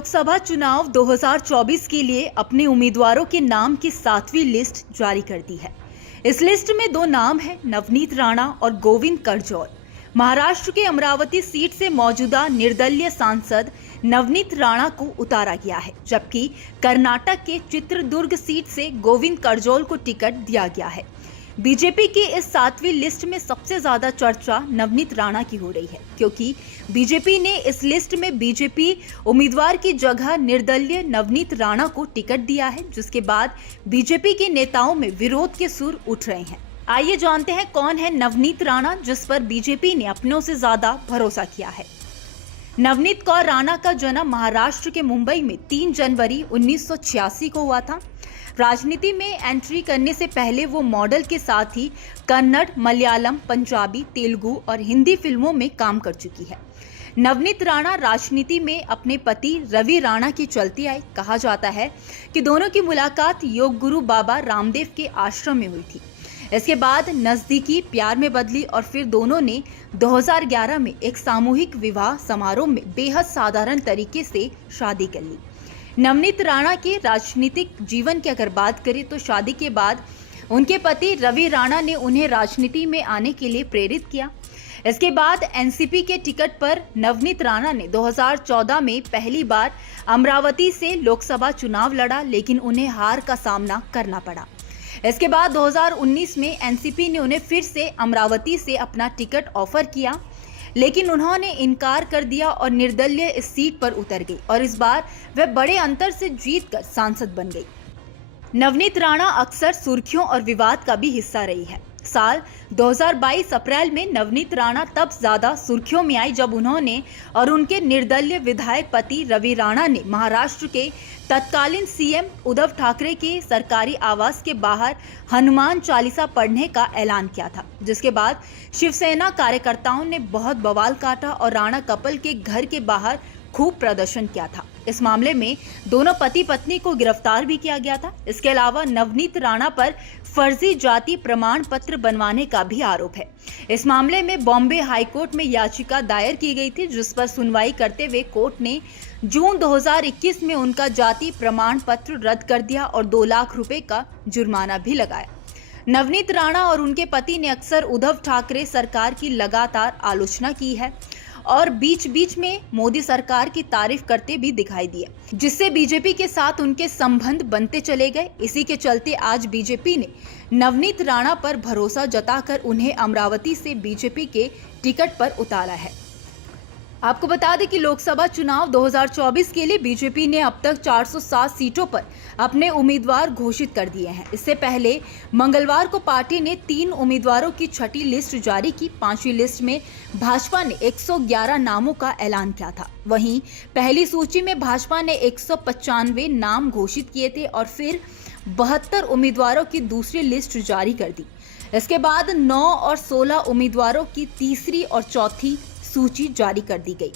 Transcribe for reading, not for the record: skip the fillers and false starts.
लोकसभा चुनाव 2024 के लिए अपने उम्मीदवारों के नाम की 7वीं लिस्ट जारी कर दी है। इस लिस्ट में 2 नाम हैं, नवनीत राणा और गोविंद करजोल। महाराष्ट्र के अमरावती सीट से मौजूदा निर्दलीय सांसद नवनीत राणा को उतारा गया है, जबकि कर्नाटक के चित्रदुर्ग सीट से गोविंद करजोल को टिकट दिया गया है। बीजेपी की इस 7वीं लिस्ट में सबसे ज्यादा चर्चा नवनीत राणा की हो रही है, क्योंकि बीजेपी ने इस लिस्ट में बीजेपी उम्मीदवार की जगह निर्दलीय नवनीत राणा को टिकट दिया है, जिसके बाद बीजेपी के नेताओं में विरोध के सुर उठ रहे हैं। आइए जानते हैं कौन है नवनीत राणा, जिस पर बीजेपी ने अपनों से ज्यादा भरोसा किया है। नवनीत कौर राणा का जन्म महाराष्ट्र के मुंबई में 3 जनवरी 1986 को हुआ था। राजनीति में एंट्री करने से पहले वो मॉडल के साथ ही कन्नड़, मलयालम, पंजाबी, तेलुगु और हिंदी फिल्मों में काम कर चुकी है। नवनीत राणा राजनीति में अपने पति रवि राणा की चलती आई। कहा जाता है कि दोनों की मुलाकात योग गुरु बाबा रामदेव के आश्रम में हुई थी। इसके बाद नजदीकी प्यार में बदली और फिर दोनों ने 2011 में एक सामूहिक विवाह समारोह में बेहद साधारण तरीके से शादी कर ली। नवनीत राणा के राजनीतिक जीवन की अगर बात करें तो शादी के बाद उनके पति रवि राणा ने उन्हें राजनीति में आने के लिए प्रेरित किया। इसके बाद एनसीपी के टिकट पर नवनीत राणा ने 2014 में पहली बार अमरावती से लोकसभा चुनाव लड़ा, लेकिन उन्हें हार का सामना करना पड़ा। इसके बाद 2019 में एनसीपी ने उन्हें फिर से अमरावती से अपना टिकट ऑफर किया, लेकिन उन्होंने इनकार कर दिया और निर्दलीय इस सीट पर उतर गई और इस बार वह बड़े अंतर से जीतकर सांसद बन गई। नवनीत राणा अक्सर सुर्खियों और विवाद का भी हिस्सा रही है। साल 2022 अप्रैल में नवनीत राणा तब ज्यादा सुर्खियों में आई जब उन्होंने और उनके निर्दलीय विधायक पति रवि राणा ने महाराष्ट्र के तत्कालीन सीएम उद्धव ठाकरे के सरकारी आवास के बाहर हनुमान चालीसा पढ़ने का ऐलान किया था, जिसके बाद शिवसेना कार्यकर्ताओं ने बहुत बवाल काटा और राणा कपल के घर के बाहर खूब प्रदर्शन किया था। इस मामले में दोनों पति पत्नी को गिरफ्तार भी किया गया था। इसके अलावा नवनीत राणा पर फर्जी जाति प्रमाण पत्र बनवाने का भी आरोप है। इस मामले में बॉम्बे हाईकोर्ट में याचिका दायर की गई थी, जिस पर सुनवाई करते हुए कोर्ट ने जून 2021 में उनका जाति प्रमाण पत्र रद्द कर दिया और 2 लाख रुपए का जुर्माना भी लगाया। नवनीत राणा और उनके पति ने अक्सर उद्धव ठाकरे सरकार की लगातार आलोचना की है और बीच बीच में मोदी सरकार की तारीफ करते भी दिखाई दिए, जिससे बीजेपी के साथ उनके संबंध बनते चले गए। इसी के चलते आज बीजेपी ने नवनीत राणा पर भरोसा जताकर उन्हें अमरावती से बीजेपी के टिकट पर उतारा है। आपको बता दें कि लोकसभा चुनाव 2024 के लिए बीजेपी ने अब तक 407 सीटों पर अपने उम्मीदवार घोषित कर दिए हैं। इससे पहले मंगलवार को पार्टी ने 3 उम्मीदवारों की 6ठी लिस्ट जारी की। 5वीं लिस्ट में भाजपा ने 111 नामों का ऐलान किया था। वहीं पहली सूची में भाजपा ने 195 नाम घोषित किए थे और फिर 72 उम्मीदवारों की दूसरी लिस्ट जारी कर दी। इसके बाद 9 और 16 उम्मीदवारों की तीसरी और चौथी सूची जारी कर दी गई।